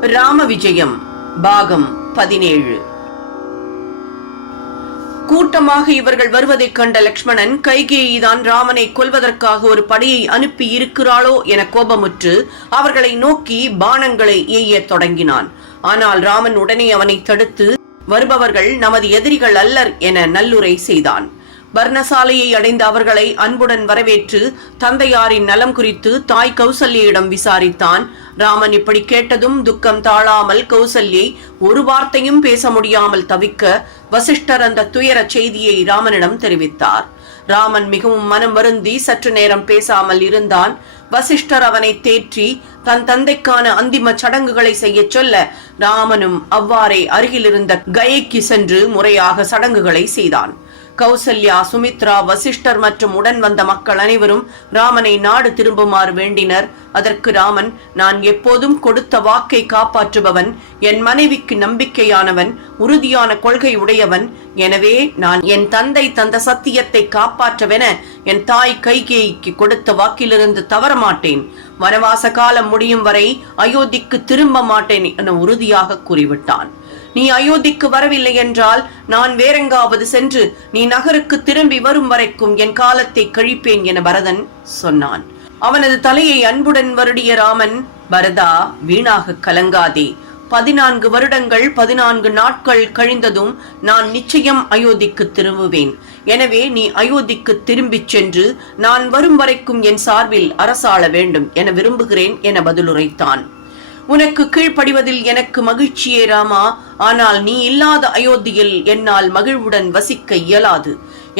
ராம விஜயம் பாகம் பதினேழு. கூட்டமாக இவர்கள் வருவதைக் கண்ட லக்ஷ்மணன் கைகேயிதான் ராமனை கொல்வதற்காக ஒரு படையை அனுப்பி இருக்கிறாளோ என கோபமுற்று அவர்களை நோக்கி பானங்களை எய்ய தொடங்கினான். ஆனால் ராமன் உடனே அவனை தடுத்து வருபவர்கள் நமது எதிரிகள் அல்லர் என நல்லுரை செய்தான். பர்ணசாலையை அடைந்த அவர்களை அன்புடன் வரவேற்று தந்தையாரின் நலம் குறித்து தாய் கௌசல்யிடம் விசாரித்தான். ராமன் இப்படி கேட்டதும் துக்கம் தாழாமல் கௌசல்யை ஒரு வார்த்தையும் பேச முடியாமல் தவிக்க வசிஷ்டர் அந்த துயர செய்தியை ராமனிடம் தெரிவித்தார். ராமன் மிகவும் மனம் வருந்தி சற்று நேரம் பேசாமல் இருந்தான். வசிஷ்டர் அவனை தேற்றி தன் தந்தைக்கான அந்திம சடங்குகளை செய்ய சொல்ல ராமனும் அவ்வாறே அருகிலிருந்த கயைக்கு சென்று முறையாக சடங்குகளை செய்தான். கௌசல்யா சுமித்ரா வசிஷ்டர் மற்றும் உடன் வந்த மக்கள் அனைவரும் ராமனை நாடு திரும்புமாறு வேண்டினர். அதற்கு ராமன் நான் எப்போதும் கொடுத்த வாக்கை காப்பாற்றுபவன் என் மனைவிக்கு நம்பிக்கையானவன் உறுதியான கொள்கை உடையவன். எனவே நான் என் தந்தை தந்த சத்தியத்தை காப்பாற்றவென என் தாய் கைகேயிக்கு கொடுத்த வாக்கிலிருந்து தவற மாட்டேன் வனவாச காலம் முடியும் வரை அயோத்திக்கு திரும்ப மாட்டேன் என உறுதியாக கூறிவிட்டான். நீ அயோத்திக்கு வரவில்லை என்றால் நான் வேறெங்காவது சென்று நீ நகருக்கு திரும்பி வரும் வரைக்கும் என் காலத்தை கழிப்பேன் என பரதன் சொன்னான். அவனது தலையை அன்புடன் வருடிய ராமன் பரதா வீணாக கலங்காதே. பதினான்கு வருடங்கள் பதினான்கு நாட்கள் கழிந்ததும் நான் நிச்சயம் அயோத்திக்கு திரும்புவேன். எனவே நீ அயோத்திக்கு திரும்பிச் சென்று நான் வரும் வரைக்கும் என் சார்பில் அரசாள வேண்டும் என விரும்புகிறேன் என பதிலுரைத்தான். உனக்கு கீழ்ப்படிவதில் எனக்கு மகிழ்ச்சியே ராமா. ஆனால் நீ இல்லாத அயோத்தியில் என்னால் மகிழ்வுடன் வசிக்க இயலாது.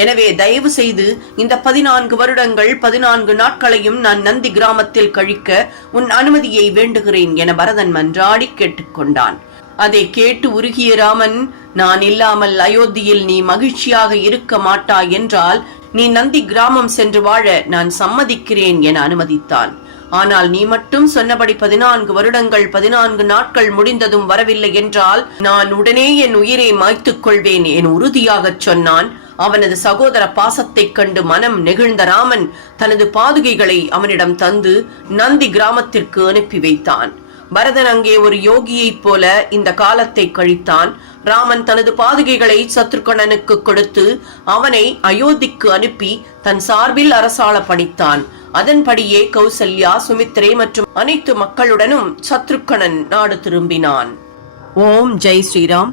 எனவே தயவு செய்து இந்த பதினான்கு வருடங்கள் பதினான்கு நாட்களையும் நான் நந்தி கிராமத்தில் கழிக்க உன் அனுமதியை வேண்டுகிறேன் என பரதன் மன்றாடி கேட்டுக்கொண்டான். அதை கேட்டு உருகிய ராமன் நான் இல்லாமல் அயோத்தியில் நீ மகிழ்ச்சியாக இருக்க மாட்டாய் என்றால் நீ நந்தி கிராமம் சென்று வாழ நான் சம்மதிக்கிறேன் என அனுமதித்தான். ஆனால் நீ மட்டும் சொன்னபடி பதினான்கு வருடங்கள் பதினான்கு நாட்கள் முடிந்ததும் வரவில்லை என்றால் நான் உடனே என் உயிரை மாய்த்துக் கொள்வேன் என் உறுதியாகச் சொன்னான். அவனது சகோதர பாசத்தைக் கண்டு மனம் நெகிழ்ந்த ராமன் தனது பாதுகைகளை அவனிடம் தந்து நந்தி கிராமத்திற்கு அனுப்பி வைத்தான். பரதன் அங்கே ஒரு யோகியைப் போல இந்த காலத்தை கழித்தான். ராமன் தனது பாதுகைகளை சத்ருகணனுக்கு கொடுத்து அவனை அயோத்திக்கு அனுப்பி தன் சார்பில் அரசாள பணித்தான். அதன்படியே கௌசல்யா சுமித்ரே மற்றும் அனைத்து மக்களுடனும் சத்ருக்கணன் நாடு திரும்பினான். ஓம் ஜெய் ஸ்ரீராம்.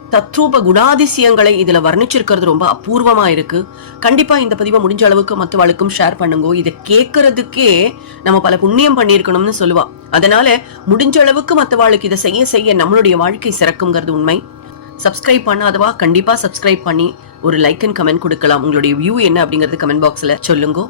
தத்ரூப குணாதிசயங்களை இதுல வர்ணிச்சிருக்கிறது ரொம்ப அபூர்வமா இருக்கு. கண்டிப்பா இந்த பதிவை முடிஞ்ச அளவுக்கு மத்தவாளுக்கும் ஷேர் பண்ணுங்க. இதை கேட்கறதுக்கே நம்ம பல புண்ணியம் பண்ணியிருக்கணும்னு சொல்லுவா. அதனால முடிஞ்ச அளவுக்கு மற்றவாளுக்கு இதை செய்ய செய்ய நம்மளுடைய வாழ்க்கை சிறக்குங்கிறது உண்மை. சப்ஸ்கிரைப் பண்ணாதவா? கண்டிப்பா சப்ஸ்கிரைப் பண்ணி ஒரு லைக் அண்ட் கமெண்ட் கொடுக்கலாம். உங்களுடைய வியூ என்ன அப்படிங்கறது கமெண்ட் பாக்ஸ்ல சொல்லுங்க.